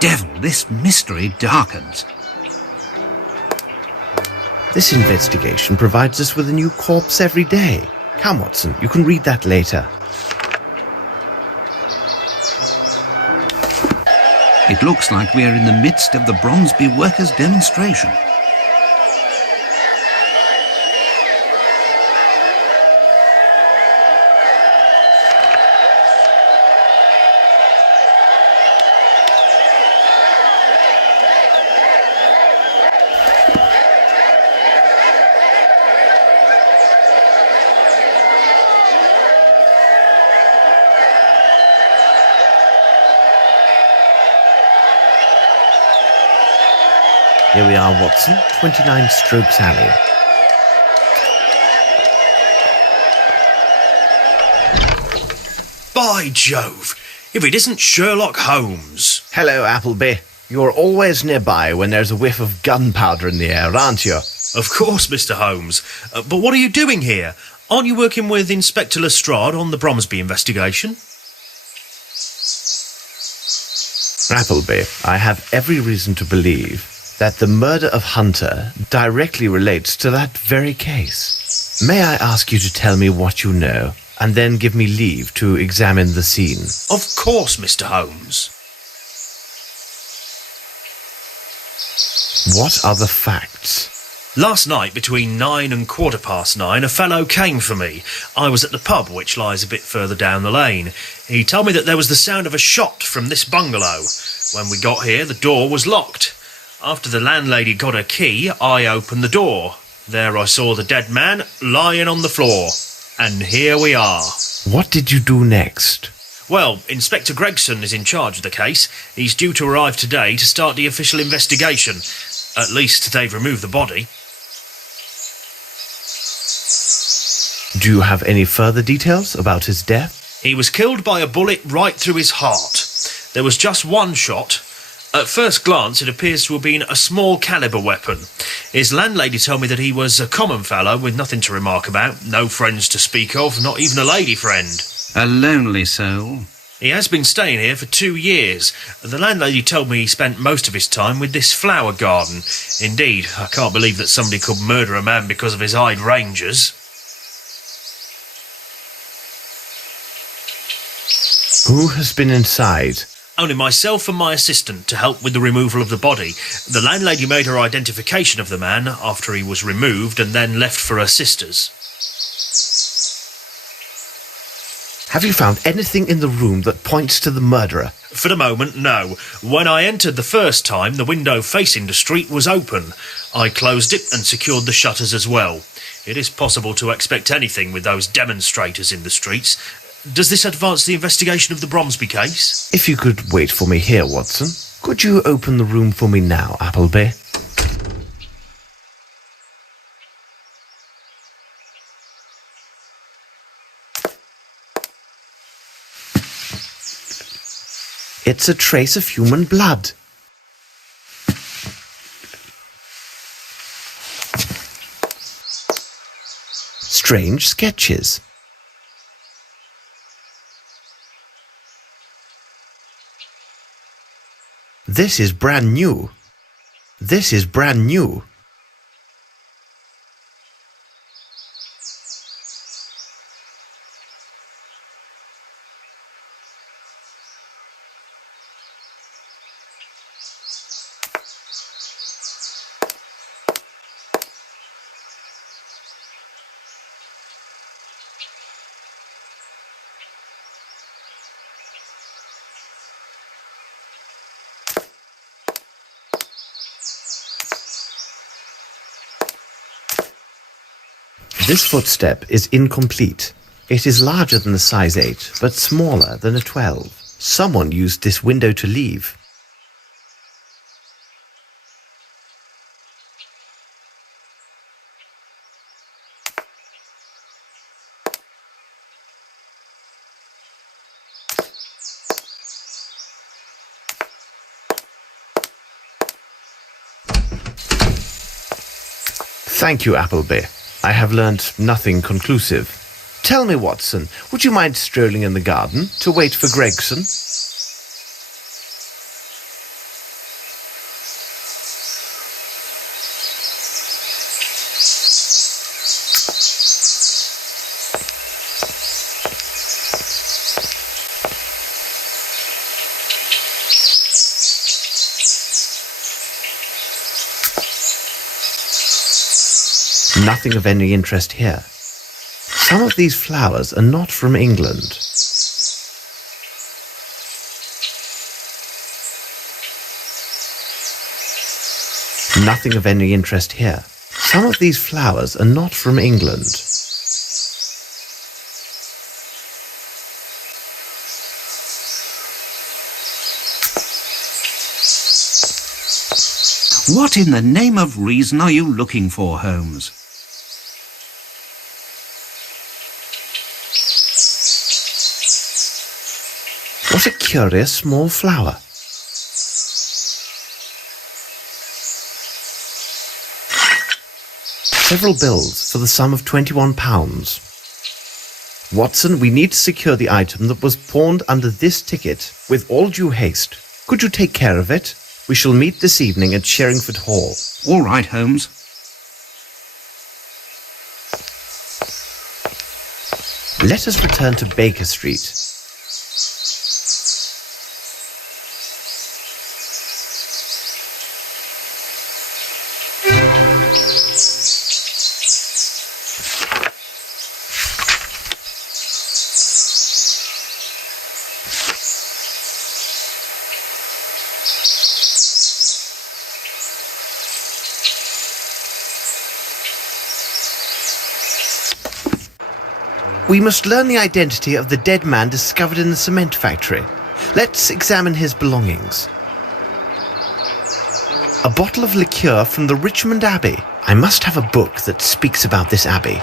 Devil, this mystery darkens. This investigation provides us with a new corpse every day. Come, Watson, you can read that later. It looks like we are in the midst of the Bromsby workers' demonstration. Here we are, Watson, 29 Strokes Alley. By Jove, if it isn't Sherlock Holmes. Hello, Appleby. You're always nearby when there's a whiff of gunpowder in the air, aren't you? Of course, Mr. Holmes. But what are you doing here? Aren't you working with Inspector Lestrade on the Bromsby investigation? Appleby, I have every reason to believe that the murder of Hunter directly relates to that very case. May I ask you to tell me what you know, and then give me leave to examine the scene? Of course, Mr. Holmes. What are the facts? Last night, between 9 and 9:15, a fellow came for me. I was at the pub, which lies a bit further down the lane. He told me that there was the sound of a shot from this bungalow. When we got here, the door was locked. After the landlady got her key, I opened the door. There I saw the dead man lying on the floor. And here we are. What did you do next? Well, Inspector Gregson is in charge of the case. He's due to arrive today to start the official investigation. At least they've removed the body. Do you have any further details about his death? He was killed by a bullet right through his heart. There was just one shot. At first glance, it appears to have been a small caliber weapon. His landlady told me that he was a common fellow with nothing to remark about, no friends to speak of, not even a lady friend. A lonely soul. He has been staying here for 2 years. The landlady told me he spent most of his time with this flower garden. Indeed, I can't believe that somebody could murder a man because of his hydrangeas. Who has been inside? Only myself and my assistant to help with the removal of the body. The landlady made her identification of the man after he was removed and then left for her sisters. Have you found anything in the room that points to the murderer? For the moment, no. When I entered the first time, the window facing the street was open. I closed it and secured the shutters as well. It is possible to expect anything with those demonstrators in the streets. Does this advance the investigation of the Bromsby case? If you could wait for me here, Watson. Could you open the room for me now, Appleby? It's a trace of human blood. Strange sketches. This is brand new. This is brand new. This footstep is incomplete. It is larger than a size 8, but smaller than a 12. Someone used this window to leave. Thank you, Appleby. I have learnt nothing conclusive. Tell me, Watson, would you mind strolling in the garden to wait for Gregson? Nothing of any interest here. Some of these flowers are not from England. Nothing of any interest here. Some of these flowers are not from England. What in the name of reason are you looking for, Holmes? What a curious small flower. Several bills for the sum of £21. Watson, we need to secure the item that was pawned under this ticket with all due haste. Could you take care of it? We shall meet this evening at Sherringford Hall. All right, Holmes. Let us return to Baker Street. We must learn the identity of the dead man discovered in the cement factory. Let's examine his belongings. A bottle of liqueur from the Richmond Abbey. I must have a book that speaks about this abbey.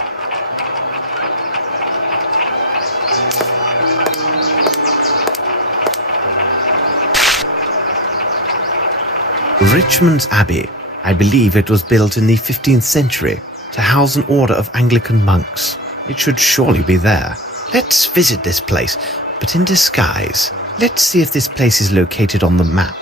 Richmond's Abbey. I believe it was built in the 15th century to house an order of Anglican monks. It should surely be there. Let's visit this place, but in disguise. Let's see if this place is located on the map.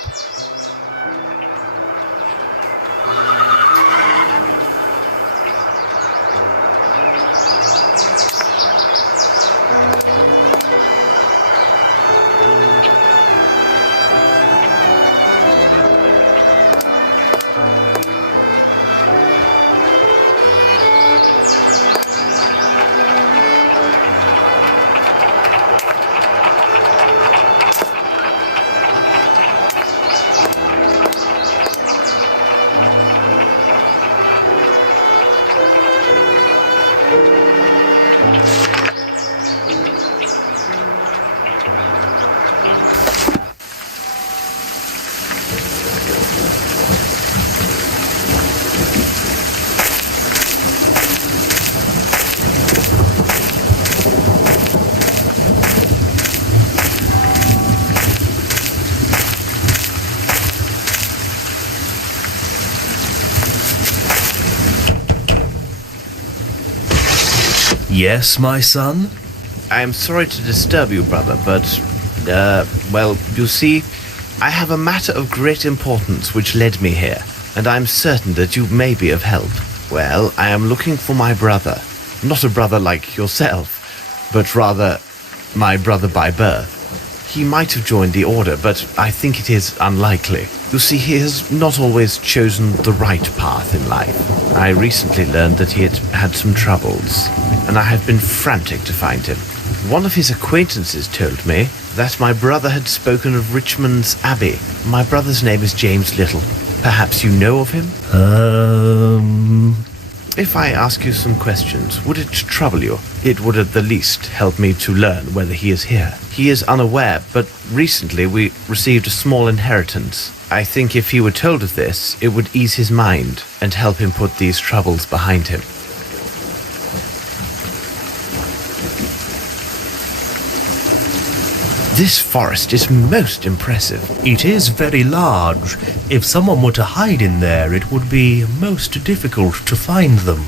Yes, my son? I am sorry to disturb you, brother, but, well, you see, I have a matter of great importance which led me here, and I am certain that you may be of help. Well, I am looking for my brother. Not a brother like yourself, but rather my brother by birth. He might have joined the order, but I think it is unlikely. You see, he has not always chosen the right path in life. I recently learned that he had had some troubles, and I have been frantic to find him. One of his acquaintances told me that my brother had spoken of Richmond's Abbey. My brother's name is James Little. Perhaps you know of him? If I ask you some questions, would it trouble you? It would at the least help me to learn whether he is here. He is unaware, but recently we received a small inheritance. I think if he were told of this, it would ease his mind and help him put these troubles behind him. This forest is most impressive. It is very large. If someone were to hide in there, it would be most difficult to find them.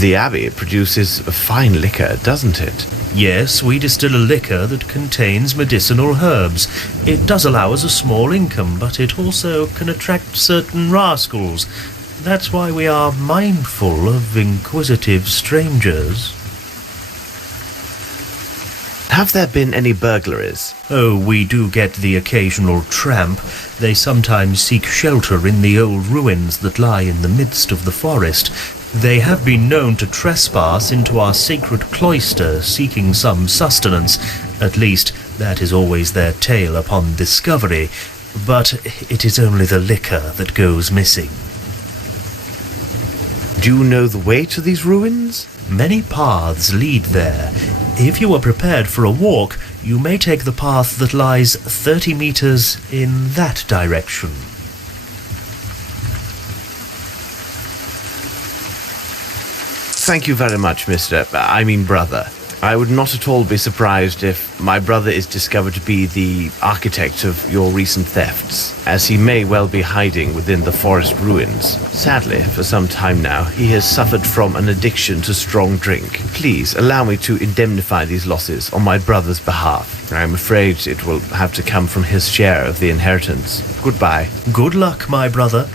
The Abbey produces fine liquor, doesn't it? Yes, we distill a liquor that contains medicinal herbs. It does allow us a small income, but it also can attract certain rascals. That's why we are mindful of inquisitive strangers. Have there been any burglaries? Oh, we do get the occasional tramp. They sometimes seek shelter in the old ruins that lie in the midst of the forest. They have been known to trespass into our sacred cloister, seeking some sustenance. At least, that is always their tale upon discovery. But it is only the liquor that goes missing. Do you know the way to these ruins? Many paths lead there. If you are prepared for a walk, you may take the path that lies 30 meters in that direction. Thank you very much, brother. I would not at all be surprised if my brother is discovered to be the architect of your recent thefts, as he may well be hiding within the forest ruins. Sadly, for some time now, he has suffered from an addiction to strong drink. Please allow me to indemnify these losses on my brother's behalf. I am afraid it will have to come from his share of the inheritance. Goodbye. Good luck, my brother.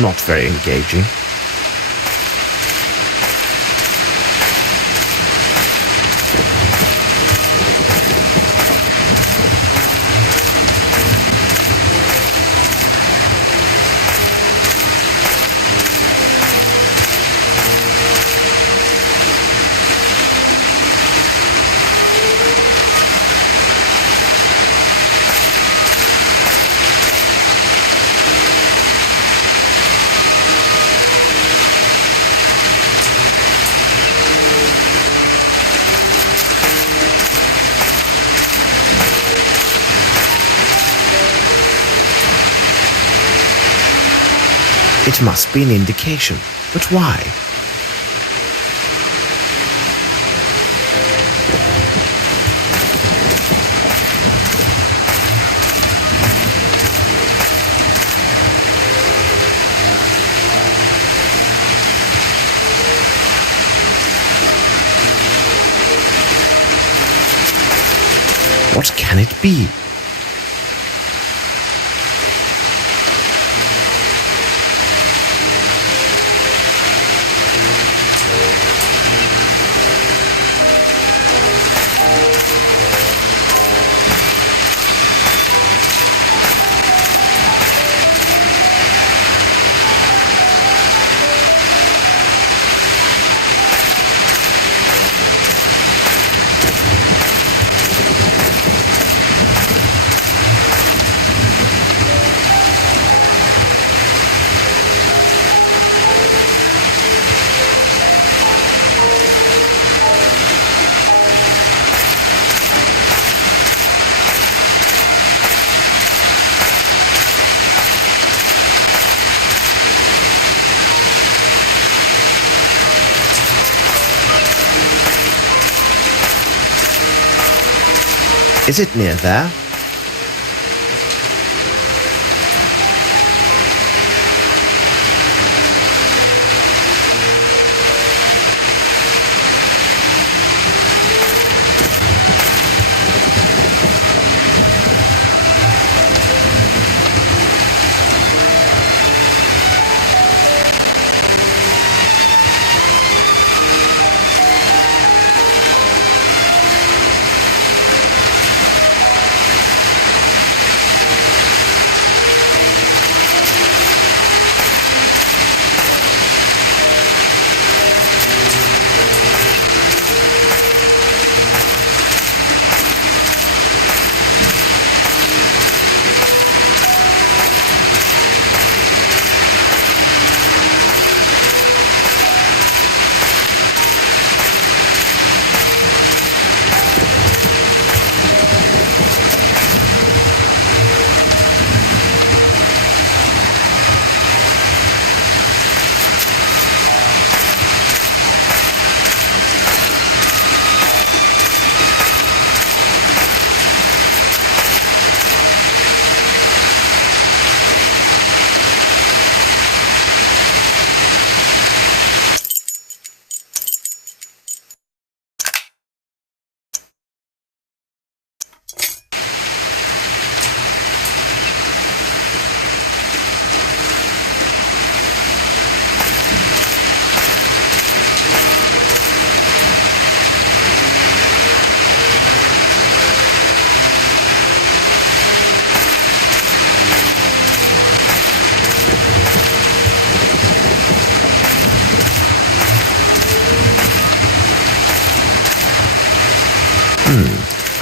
Not very engaging. It must be an indication. But why? What can it be? Is it near there?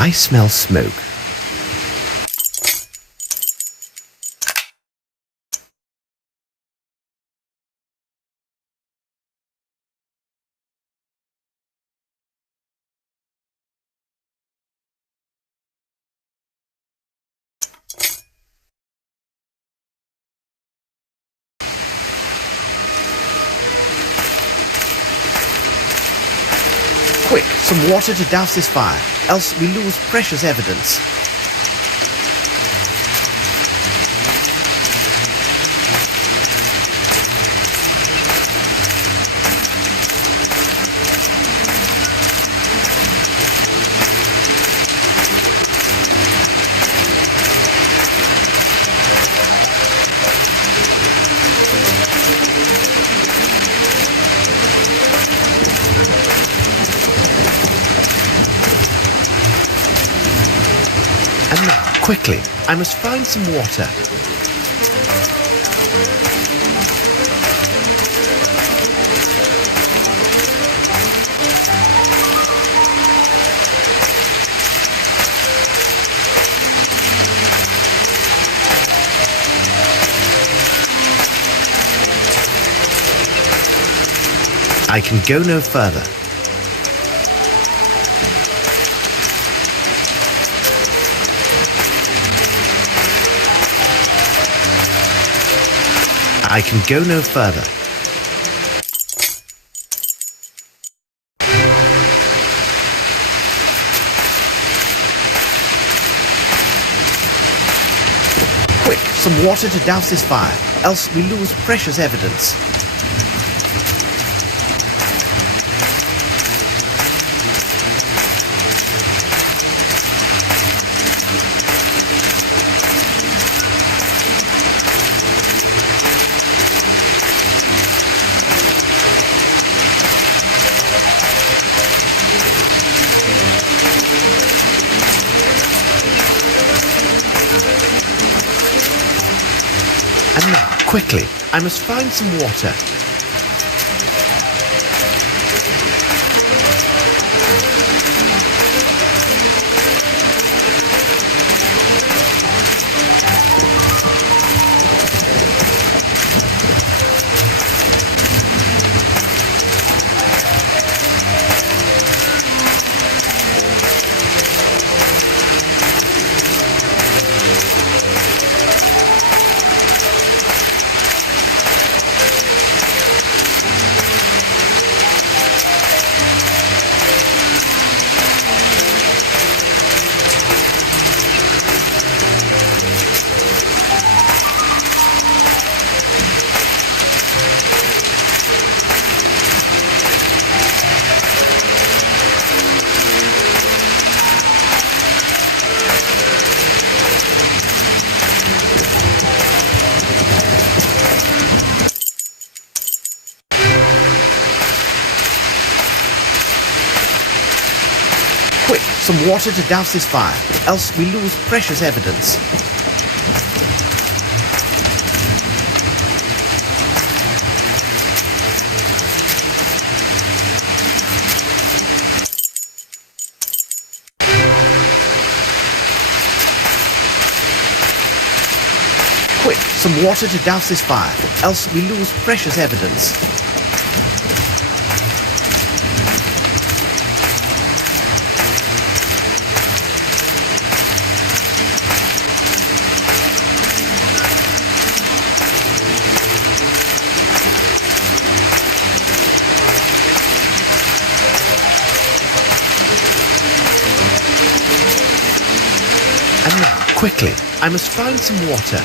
I smell smoke. Quick, some water to douse this fire, else we lose precious evidence. And now, quickly, I must find some water. I can go no further. I can go no further. Quick, some water to douse this fire, else we lose precious evidence. And now, quickly, I must find some water. Quick, some water to douse this fire, else we lose precious evidence. Quick, some water to douse this fire, else we lose precious evidence. And now, quickly, I must find some water.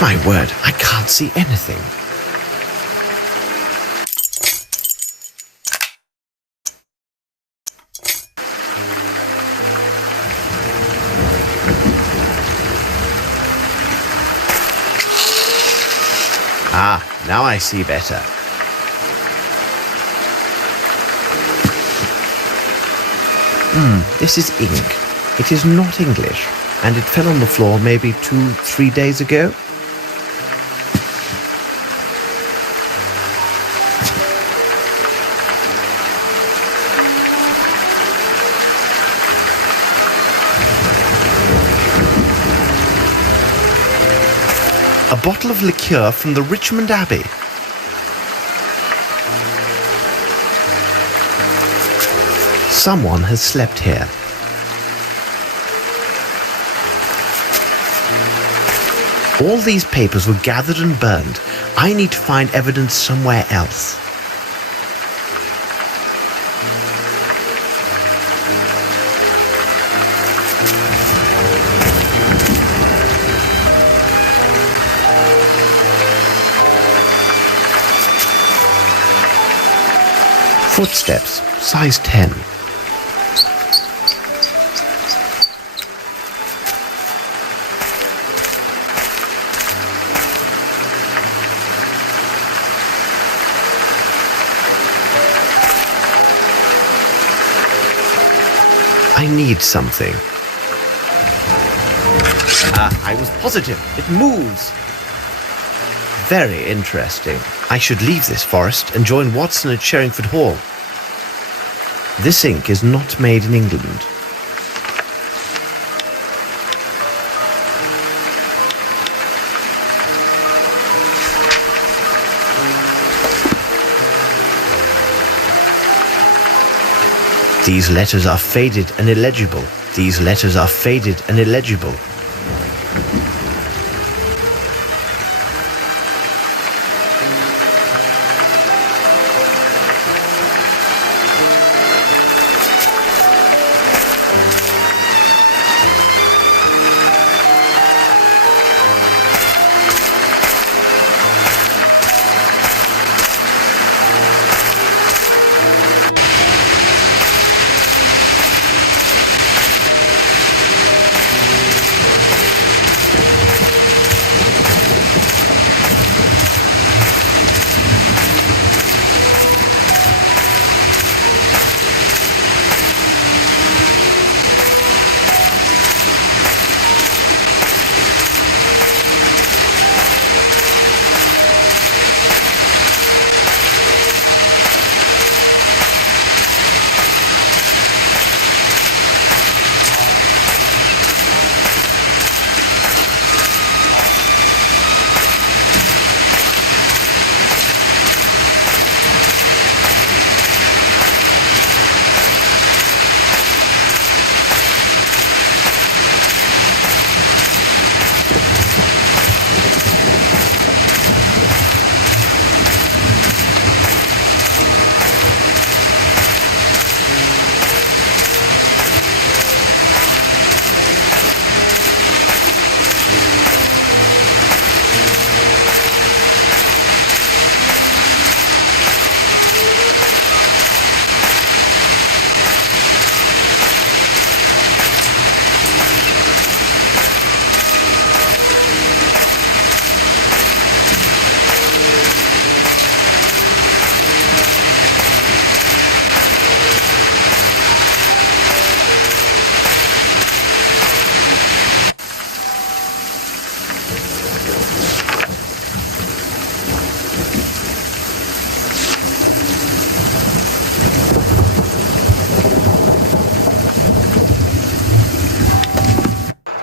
My word, I can't see anything. Ah, now I see better. This is ink. It is not English, and it fell on the floor maybe 2-3 days ago. A bottle of liqueur from the Richmond Abbey. Someone has slept here. All these papers were gathered and burned. I need to find evidence somewhere else. Footsteps, size 10. I need something. I was positive. It moves. Very interesting. I should leave this forest and join Watson at Sherringford Hall. This ink is not made in England. These letters are faded and illegible. These letters are faded and illegible.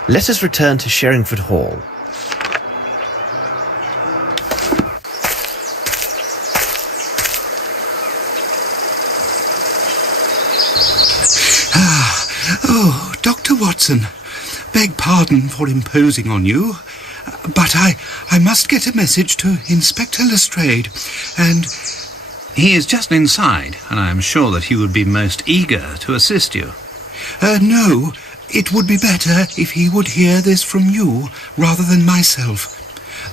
Let us return to Sherringford Hall. Oh, Dr. Watson, beg pardon for imposing on you, but I must get a message to Inspector Lestrade, and he is just inside, and I am sure that he would be most eager to assist you. No, it would be better if he would hear this from you rather than myself.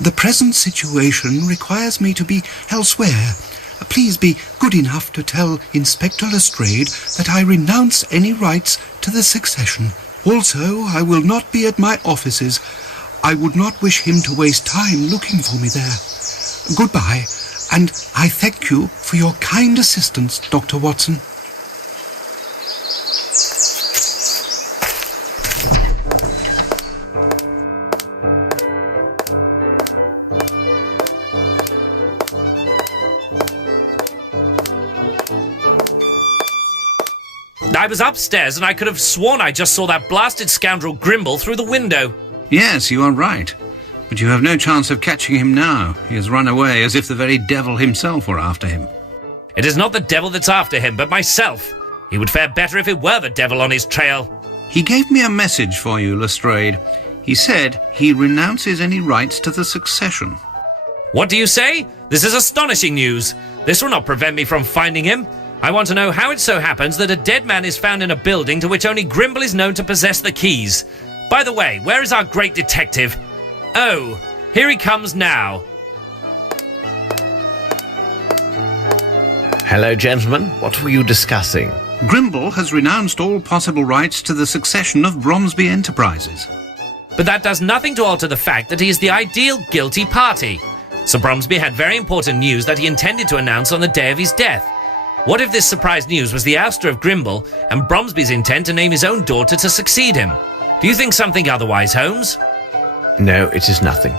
The present situation requires me to be elsewhere. Please be good enough to tell Inspector Lestrade that I renounce any rights to the succession. Also, I will not be at my offices. I would not wish him to waste time looking for me there. Goodbye, and I thank you for your kind assistance, Dr. Watson. I was upstairs and I could have sworn I just saw that blasted scoundrel Grimble through the window. Yes, you are right. But you have no chance of catching him now. He has run away as if the very devil himself were after him. It is not the devil that's after him, but myself. He would fare better if it were the devil on his trail. He gave me a message for you, Lestrade. He said he renounces any rights to the succession. What do you say? This is astonishing news. This will not prevent me from finding him. I want to know how it so happens that a dead man is found in a building to which only Grimble is known to possess the keys. By the way, where is our great detective? Oh, here he comes now. Hello, gentlemen. What were you discussing? Grimble has renounced all possible rights to the succession of Bromsby Enterprises. But that does nothing to alter the fact that he is the ideal guilty party. Sir Bromsby had very important news that he intended to announce on the day of his death. What if this surprise news was the ouster of Grimble and Bromsby's intent to name his own daughter to succeed him? Do you think something otherwise, Holmes? No, it is nothing.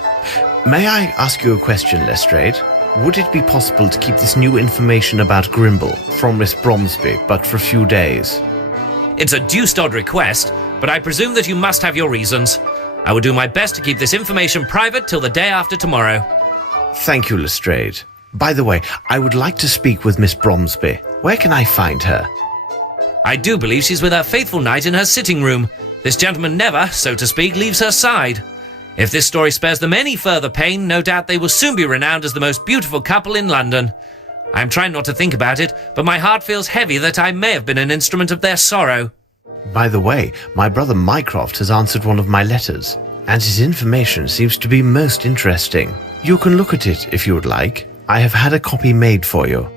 May I ask you a question, Lestrade? Would it be possible to keep this new information about Grimble from Miss Bromsby, but for a few days? It's a deuced odd request, but I presume that you must have your reasons. I will do my best to keep this information private till the day after tomorrow. Thank you, Lestrade. By the way, I would like to speak with Miss Bromsby. Where can I find her? I do believe she's with her faithful knight in her sitting room. This gentleman never, so to speak, leaves her side. If this story spares them any further pain, no doubt they will soon be renowned as the most beautiful couple in London. I am trying not to think about it, but my heart feels heavy that I may have been an instrument of their sorrow. By the way, my brother Mycroft has answered one of my letters, and his information seems to be most interesting. You can look at it if you would like. I have had a copy made for you.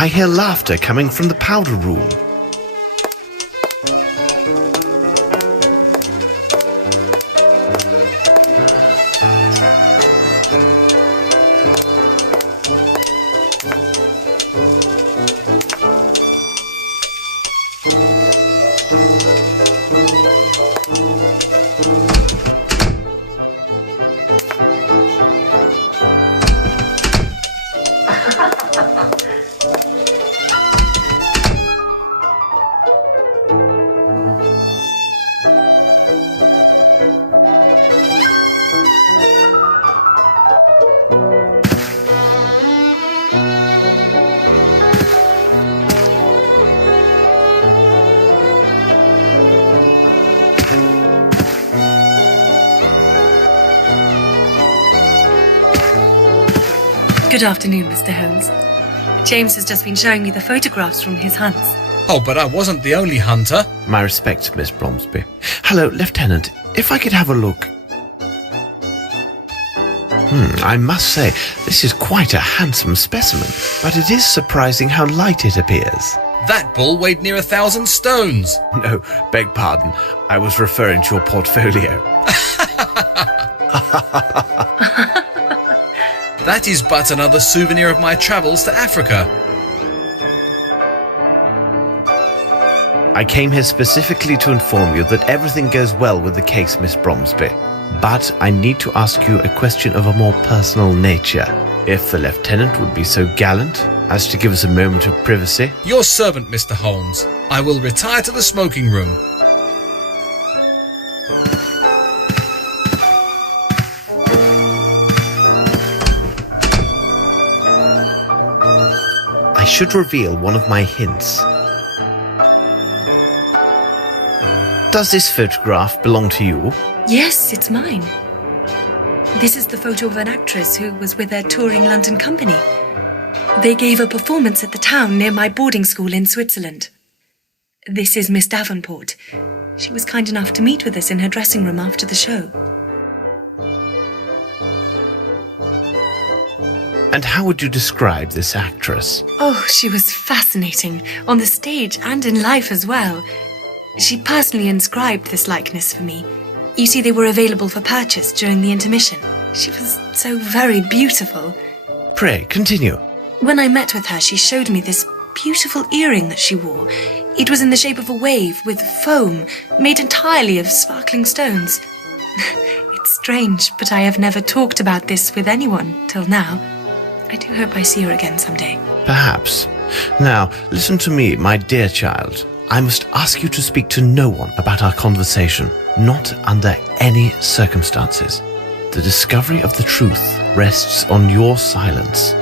I hear laughter coming from the powder room. Good afternoon, Mr. Holmes. James has just been showing me the photographs from his hunts. Oh, but I wasn't the only hunter. My respects, Miss Bromsby. Hello, Lieutenant. If I could have a look. I must say, this is quite a handsome specimen, but it is surprising how light it appears. That bull weighed near 1,000 stones. No, beg pardon. I was referring to your portfolio. That is but another souvenir of my travels to Africa. I came here specifically to inform you that everything goes well with the case, Miss Bromsby. But I need to ask you a question of a more personal nature. If the lieutenant would be so gallant as to give us a moment of privacy. Your servant, Mr. Holmes. I will retire to the smoking room. I should reveal one of my hints. Does this photograph belong to you? Yes, it's mine. This is the photo of an actress who was with their touring London company. They gave a performance at the town near my boarding school in Switzerland. This is Miss Davenport. She was kind enough to meet with us in her dressing room after the show. And how would you describe this actress? Oh, she was fascinating, on the stage and in life as well. She personally inscribed this likeness for me. You see, they were available for purchase during the intermission. She was so very beautiful. Pray, continue. When I met with her, she showed me this beautiful earring that she wore. It was in the shape of a wave with foam, made entirely of sparkling stones. It's strange, but I have never talked about this with anyone till now. I do hope I see her again someday. Perhaps. Now, listen to me, my dear child. I must ask you to speak to no one about our conversation, not under any circumstances. The discovery of the truth rests on your silence.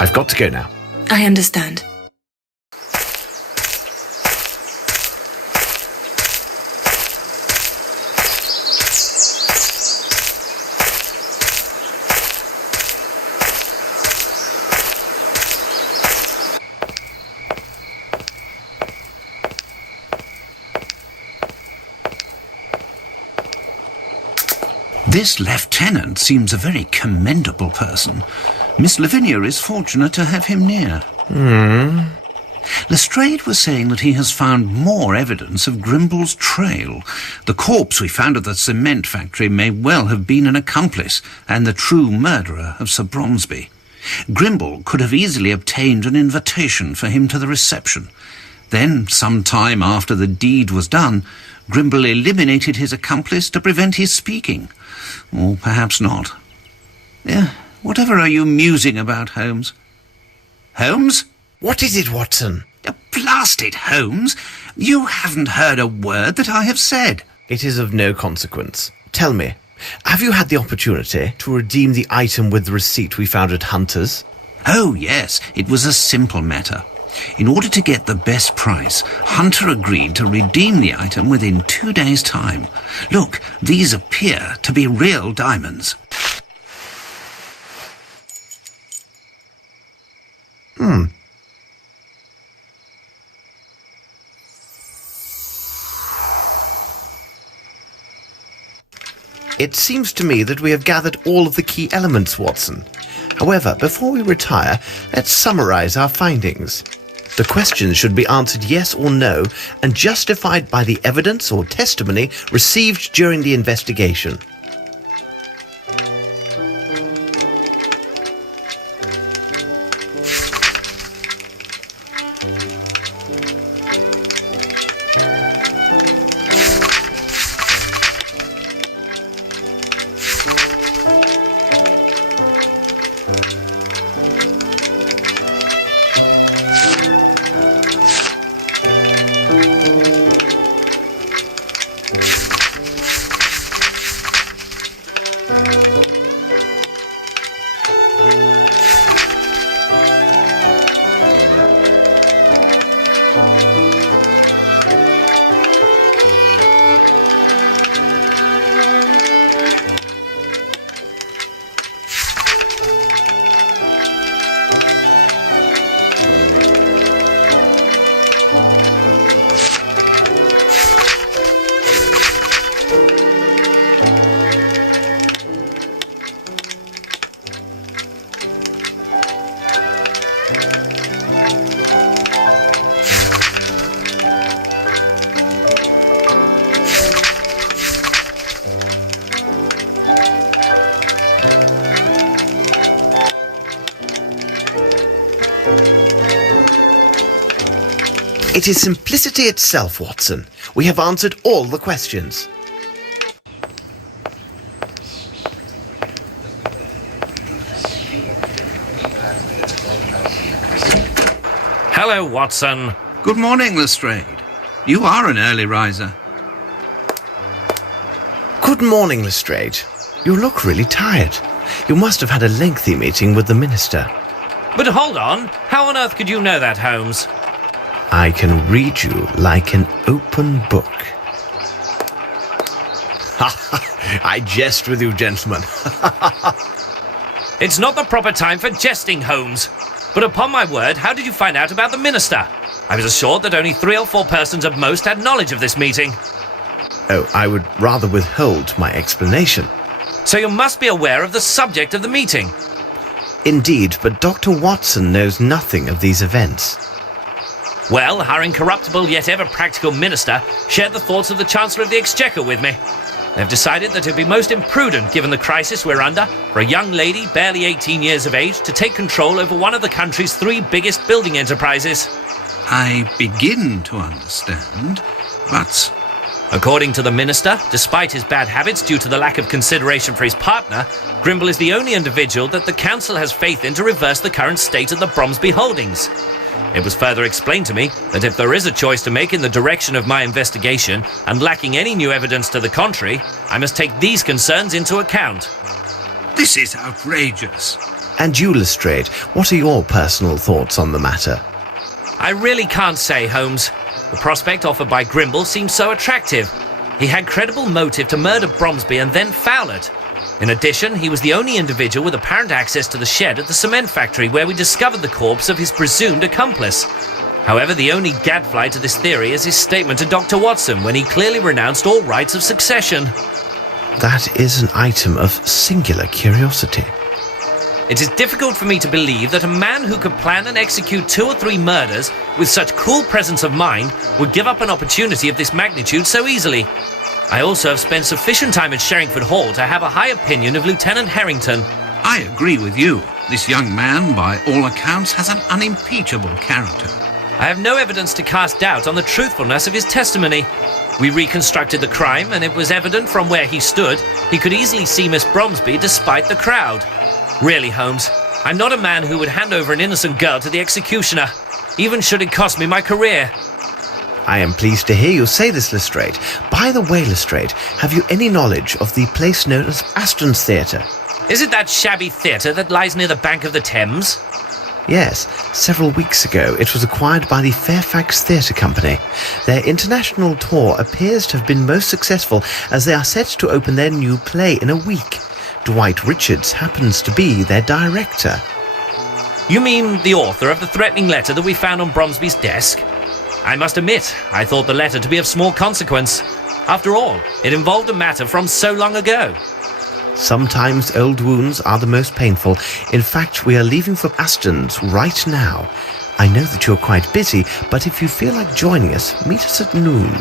I've got to go now. I understand. This lieutenant seems a very commendable person. Miss Lavinia is fortunate to have him near. Lestrade was saying that he has found more evidence of Grimble's trail. The corpse we found at the cement factory may well have been an accomplice and the true murderer of Sir Bromsby. Grimble could have easily obtained an invitation for him to the reception. Then, some time after the deed was done, Grimble eliminated his accomplice to prevent his speaking. Or perhaps not. Whatever are you musing about, Holmes? Holmes? What is it, Watson? Blast it, Holmes! You haven't heard a word that I have said. It is of no consequence. Tell me, have you had the opportunity to redeem the item with the receipt we found at Hunter's? Oh, yes, it was a simple matter. In order to get the best price, Hunter agreed to redeem the item within 2 days' time. Look, these appear to be real diamonds. It seems to me that we have gathered all of the key elements, Watson. However, before we retire, let's summarize our findings. The questions should be answered yes or no and justified by the evidence or testimony received during the investigation. It is simplicity itself, Watson. We have answered all the questions. Hello, Watson. Good morning, Lestrade. You are an early riser. Good morning, Lestrade. You look really tired. You must have had a lengthy meeting with the minister. But hold on. How on earth could you know that, Holmes? I can read you like an open book. I jest with you, gentlemen. It's not the proper time for jesting, Holmes. But upon my word, how did you find out about the minister? I was assured that only 3 or 4 persons at most had knowledge of this meeting. Oh, I would rather withhold my explanation. So you must be aware of the subject of the meeting. Indeed, but Dr. Watson knows nothing of these events. Well, our incorruptible yet ever practical minister shared the thoughts of the Chancellor of the Exchequer with me. They've decided that it would be most imprudent, given the crisis we're under, for a young lady barely 18 years of age to take control over one of the country's 3 biggest building enterprises. I begin to understand, but... According to the minister, despite his bad habits due to the lack of consideration for his partner, Grimble is the only individual that the council has faith in to reverse the current state of the Bromsby holdings. It was further explained to me that if there is a choice to make in the direction of my investigation, and lacking any new evidence to the contrary, I must take these concerns into account. This is outrageous. And you, Lestrade, what are your personal thoughts on the matter? I really can't say, Holmes. The prospect offered by Grimble seemed so attractive. He had credible motive to murder Bromsby and then foul it. In addition, he was the only individual with apparent access to the shed at the cement factory where we discovered the corpse of his presumed accomplice. However, the only gadfly to this theory is his statement to Dr. Watson when he clearly renounced all rights of succession. That is an item of singular curiosity. It is difficult for me to believe that a man who could plan and execute 2 or 3 murders with such cool presence of mind would give up an opportunity of this magnitude so easily. I also have spent sufficient time at Sherringford Hall to have a high opinion of Lieutenant Harrington. I agree with you. This young man, by all accounts, has an unimpeachable character. I have no evidence to cast doubt on the truthfulness of his testimony. We reconstructed the crime, and it was evident from where he stood he could easily see Miss Bromsby despite the crowd. Really, Holmes, I'm not a man who would hand over an innocent girl to the executioner, even should it cost me my career. I am pleased to hear you say this, Lestrade. By the way, Lestrade, have you any knowledge of the place known as Aston's Theatre? Is it that shabby theatre that lies near the bank of the Thames? Yes, several weeks ago it was acquired by the Fairfax Theatre Company. Their international tour appears to have been most successful as they are set to open their new play in a week. Dwight Richards happens to be their director. You mean the author of the threatening letter that we found on Bromsby's desk? I must admit, I thought the letter to be of small consequence. After all, it involved a matter from so long ago. Sometimes old wounds are the most painful. In fact, we are leaving for Aston's right now. I know that you're quite busy, but if you feel like joining us, meet us at noon.